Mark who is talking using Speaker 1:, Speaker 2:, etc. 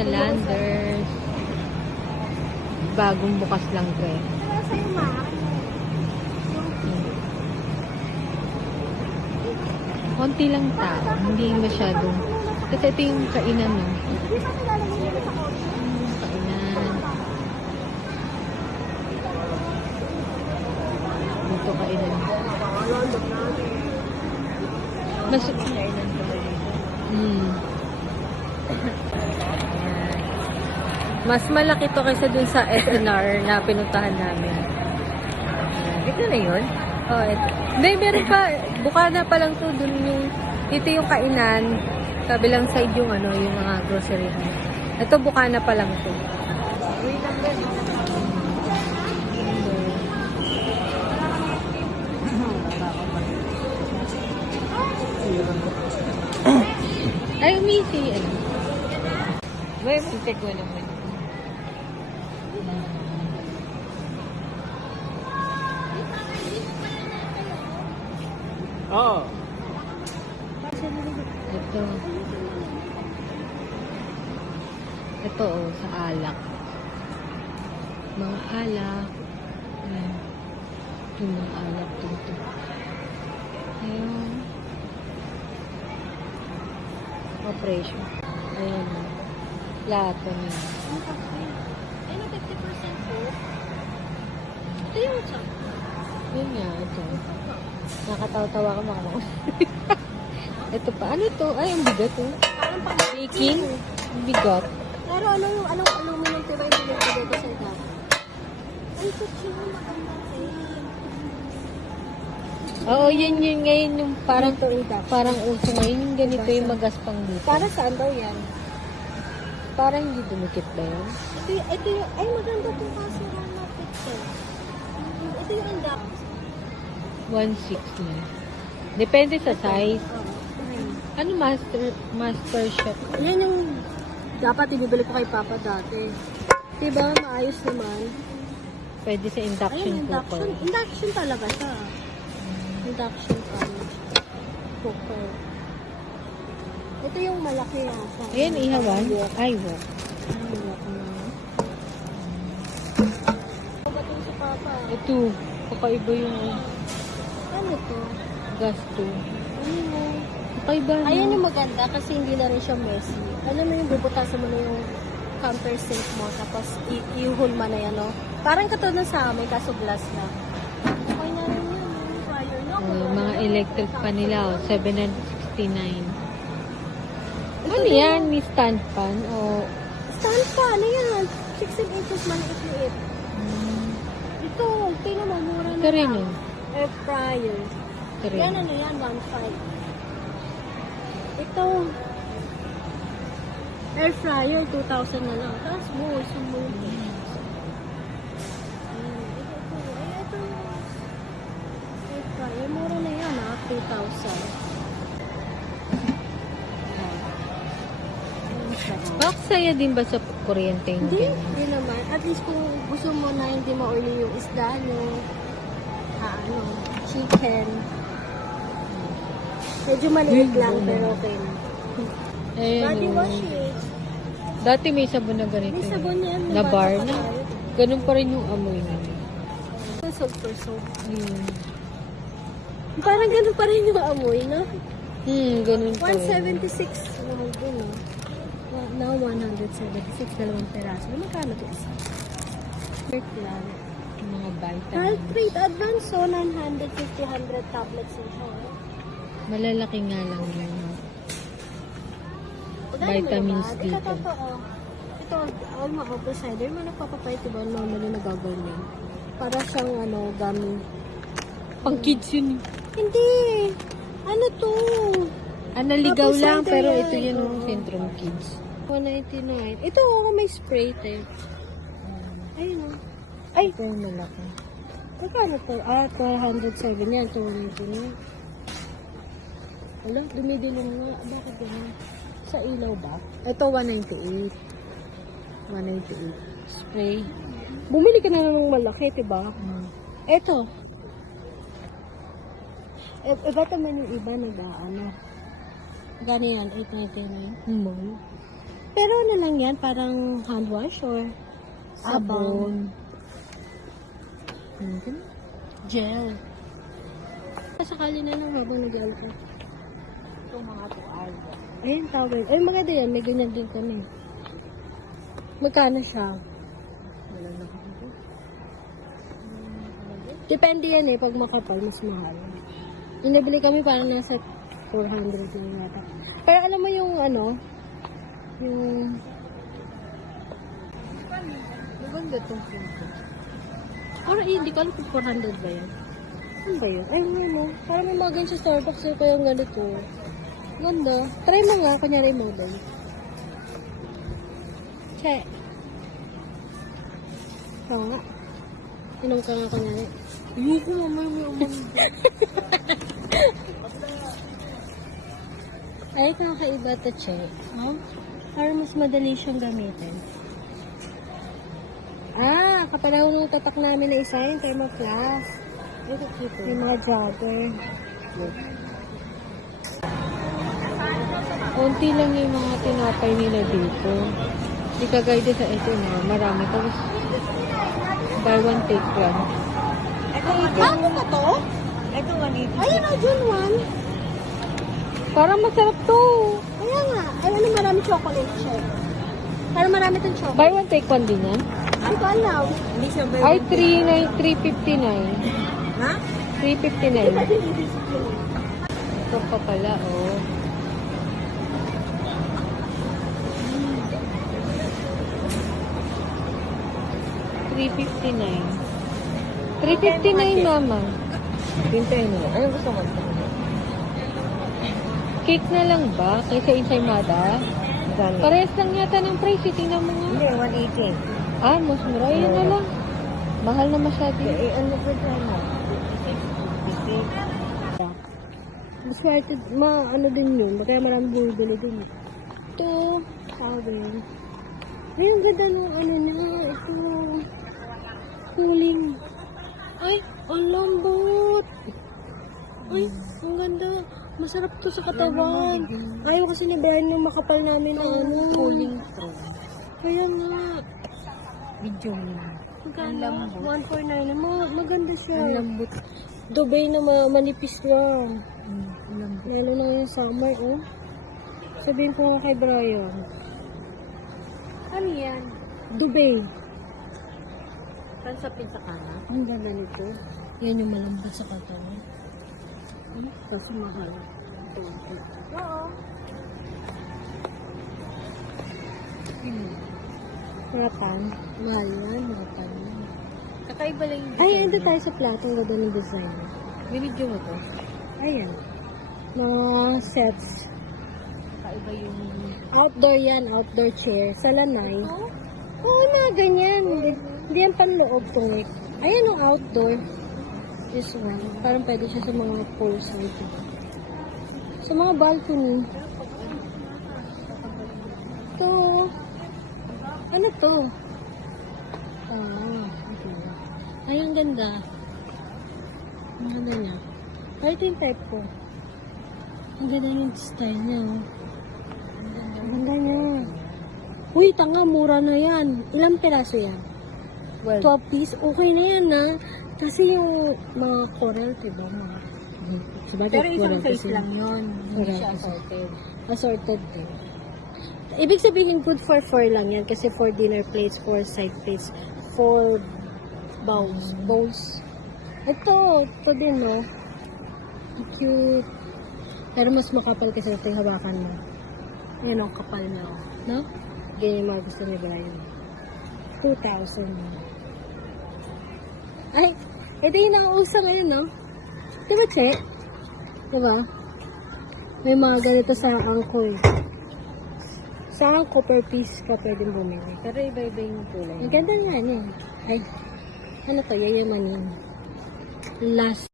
Speaker 1: sa Landers. Bagong bukas lang to eh.
Speaker 2: Ma.
Speaker 1: Konti lang tao, hindi masyadong. Kasi ito yung kainan no. Kainan. Dito kainan. Mas... Hmm. Mas malaki to kaysa dun sa SNR na pinuntahan namin.
Speaker 3: Ito na yun?
Speaker 1: Oh, ito. Hindi, meron pa. Bukana pa lang to. Dun yung, ito yung kainan. Kabilang side yung ano, yung mga grocery. Ito, bukana pa lang to. Ay, umisi. Ano?
Speaker 3: May check mo naman. Oo.
Speaker 1: Ito. Ito, oh, sa alak. Mga alak. Ayan. Ito mga alak dito. Ayan. Operation. Ayan. oh. Plato niya.
Speaker 2: Ano, 50% po? Ito yung sa...
Speaker 1: Yun nga, ito. Nakatawa-tawa ka mga Ito pa. Ano to? Ay, ang bigat oh.
Speaker 2: Parang pang...
Speaker 1: Baking. Ang bigat.
Speaker 2: Pero ano yung anong aluminum tira yung binigay dito sa ito? Ay, ito siya maganda eh.
Speaker 1: Oo, yun yun ngayon yung parang
Speaker 2: Ito ito.
Speaker 1: parang uso ngayon yung ganito yung magaspang dito.
Speaker 2: Para saan daw yan?
Speaker 1: Parang hindi dumikit ba yun?
Speaker 2: Ito, ito yung... Ay, maganda po kasi na picture. Ito yung index.
Speaker 1: 1.6 na. Depende sa size. Ano master master chef?
Speaker 2: Yan yung dapat inibili ko kay Papa dati. Diba, maayos naman.
Speaker 1: Pwede sa induction
Speaker 2: Ayun, induction.
Speaker 1: cooker.
Speaker 2: Induction talaga siya. Induction ano, cooker. Ito yung malaki yata.
Speaker 1: Ayan, ihawan. Ay, wow.
Speaker 2: Ay, na. Papa?
Speaker 1: Ito, kakaiba yung
Speaker 2: Ano to?
Speaker 1: gas to.
Speaker 2: Ano yun?
Speaker 1: Kakaiba. no?
Speaker 2: Ayan yung maganda kasi hindi na rin siya messy. Alam mo yung bubutasan mo na yung counter sink mo tapos i- ihon mo na yan, no? Parang katulad sa amin kaso glass na. Okay na rin yun, yung wire, no?
Speaker 1: Oh, yung mga electric pa nila, oh, 769.
Speaker 2: Ito
Speaker 1: Ano yan? May stand pan? O,
Speaker 2: Stand pa, ano yan? 16 inches maliit-liit. Ito, tingnan mo, mura na
Speaker 1: ito rin, oh.
Speaker 2: Air fryer.
Speaker 1: Rin.
Speaker 2: Yan, ano yan, 1.5. Ito, air fryer, 2,000 na lang. Tapos mo, sumulo. Ayan, ito, ito. Ay, ito. Air fryer, mura na yan, ha? 2,000.
Speaker 1: Bak, saya din ba sa kuryente yung
Speaker 2: Hindi, hindi naman. At least kung gusto mo na hindi ma-oily yung isda ano, chicken. Medyo maliit lang, pero okay na.
Speaker 1: Ayun,
Speaker 2: Body
Speaker 1: oh.
Speaker 2: wash it.
Speaker 1: Dati may sabon na ganito.
Speaker 2: May sabon yan.
Speaker 1: Na
Speaker 2: bata
Speaker 1: bar
Speaker 2: pa
Speaker 1: na.
Speaker 2: tayo.
Speaker 1: Ganun pa rin yung amoy na.
Speaker 2: Soap for soap.
Speaker 1: Hmm.
Speaker 2: Parang ganun pa rin yung amoy, no?
Speaker 1: Hmm, ganun pa rin.
Speaker 2: 176 lang din, no? Wa- Now, 176, dalawang peraso. Magkano to isa? Per plan.
Speaker 1: Mga
Speaker 2: Health
Speaker 1: vitamins.
Speaker 2: rate advance, so 950, 100 tablets in siya.
Speaker 1: Malalaki nga lang yun. Vitamins
Speaker 2: mo ba? Di
Speaker 1: dito.
Speaker 2: ka totoo. Ito, all mga apple cider, mga nagpapapay, diba, normally nagaganyan. Para siyang, ano, gummy.
Speaker 1: Pang kids yun. eh.
Speaker 2: Hindi! Ano to?
Speaker 1: Ah, naligaw
Speaker 2: Apple
Speaker 1: lang,
Speaker 2: cider
Speaker 1: pero
Speaker 2: yan.
Speaker 1: ito yun yung
Speaker 2: Oo.
Speaker 1: Centrum Kids.
Speaker 2: 199. Ito, ako may spray, te. Ayun, oh. Ay,
Speaker 1: Ito yung malaki.
Speaker 2: magkano to? Ah, 1207 yan, 299. Wala, dumidilong nga. Bakit ganun? Sa ilaw ba?
Speaker 1: Ito 198. 198. Spray.
Speaker 2: Bumili ka na ng malaki, diba?
Speaker 1: Hmm.
Speaker 2: Eto. E, iba naman yung iba nag ano. Gani yan, 899.
Speaker 1: Hmm.
Speaker 2: Pero ano lang yan, parang hand wash or sabon.
Speaker 1: Hmm.
Speaker 2: Gel. Pasakali na lang habang nag ka.
Speaker 3: Itong mga tuwal.
Speaker 2: Ayun, towel. Ay, maganda yan. May ganyan din kami. Magkano siya?
Speaker 3: Wala na kami.
Speaker 2: Depende yan eh. Pag makapal, mas mahal. Yung nabili kami parang nasa 400 lang yata. Pero alam mo yung ano, yung
Speaker 3: Maganda itong pinto.
Speaker 2: Parang eh, hindi ko alam kung 400 ba yan. Ano ba yun? Ay, ano, parang may mga ganyan sa Starbucks eh, kaya yung ganito. Ganda. Try mo nga, kunyari model. Che. Oo nga. Inom ka nga kunyari.
Speaker 3: Ayoko mamay may umang.
Speaker 2: Ay, kakaiba to, Che. Oh? Para mas madali siyang gamitin. Ah, kapalaw nung tatak namin na isa.
Speaker 3: Ito cute.
Speaker 2: Yung mga jogger.
Speaker 1: Konti lang yung mga tinapay nila dito. Hindi kagaya sa ito na marami. Tapos, buy one, take one.
Speaker 3: Ito,
Speaker 2: Ano ba to?
Speaker 3: ito, manito.
Speaker 2: Ayun na, June 1.
Speaker 1: Parang masarap to.
Speaker 2: Kaya nga. Ay, ano marami chocolate siya. Para marami itong chocolate.
Speaker 1: Buy one, take one din yan.
Speaker 2: Hindi ko alam.
Speaker 3: Hindi siya ba
Speaker 1: Ay, 3, 359.
Speaker 3: Ha?
Speaker 1: 359. Ito pa pala, oh. Three fifty nine. Three fifty nine, mama.
Speaker 3: Pintayin mo. Ano gusto mo?
Speaker 1: Cake na lang ba? Kaysa ensaymada?
Speaker 3: Gani.
Speaker 1: Parehas lang yata ng price. eh. Tingnan mo nga.
Speaker 3: Hindi, 180.
Speaker 1: Ah, mas mura. Yun na lang. Mahal na masyado.
Speaker 3: Eh, ano pa dyan mo?
Speaker 2: Maswerte, ma, ano din yun. Kaya marami bumibili din. Ito, towel. Ay, ang ganda nung ano niya. Ito, cooling. Ay, ang lambot. Ay, ang ganda. Masarap to sa katawan. Ayaw kasi ni Brian yung makapal namin na ano.
Speaker 3: Cooling throw.
Speaker 2: Kaya nga.
Speaker 3: Video mo.
Speaker 2: Magkano?
Speaker 3: lambot.
Speaker 2: 149. Ma- maganda siya.
Speaker 3: Ang lambot.
Speaker 2: Dubai na ma- manipis lang.
Speaker 3: Mm, ang lambot.
Speaker 2: Lalo na yung summer, oh. Sabihin ko nga kay Brian. Ano yan? Dubai.
Speaker 3: Saan sa pinta ka na?
Speaker 2: Ang ganda nito. Yan yung malambot sa katawan. Hmm? Kasi mahal. Ito.
Speaker 3: Oo.
Speaker 2: Hmm. Matan. Mahal yan. Matan yan.
Speaker 3: Kakaiba lang yung
Speaker 2: Ay, ando tayo sa plato. Ang ganda ng design.
Speaker 3: Binidyo mo to?
Speaker 2: Ayan. Mga sets.
Speaker 3: Kakaiba yung...
Speaker 2: Outdoor yan. Outdoor chair. Sa lanay. Oo na, ganyan. Hindi, yan panloob tong week. Ayan ang outdoor. This one. Parang pwede siya sa mga poolside. Sa mga balcony. Ito. Ano to? Ah, okay. Ay, ang ganda. Ang ganda niya. Ay, ito yung type ko. Ang ganda yung style niya. oh. Ang ganda niya. Uy, tanga, mura na yan. Ilang piraso yan?
Speaker 3: Well,
Speaker 2: 12 piece, okay na yan na. Kasi yung mga coral, diba, mga... Sabagay,
Speaker 3: pero isang face lang yun. Hindi siya assorted.
Speaker 2: Assorted din. Ibig sabihin, good for 4 lang yan. Kasi 4 dinner plates, 4 side plates, 4 bowls. Bowls. Ito, ito din, no? Cute. Pero mas makapal kasi ito yung hawakan mo. Ayan ang kapal na, oh. no? Ganyan yung mga gusto ni Brian. 2,000. Ay, ito yung nakausa ngayon, no? Diba, Che? Diba? May mga ganito sa angko, eh. Sa angko, per piece ka pwedeng bumili.
Speaker 3: Pero iba-iba yung kulay.
Speaker 2: Ang ganda nga niya. Ay, ano to, yayamanin. Last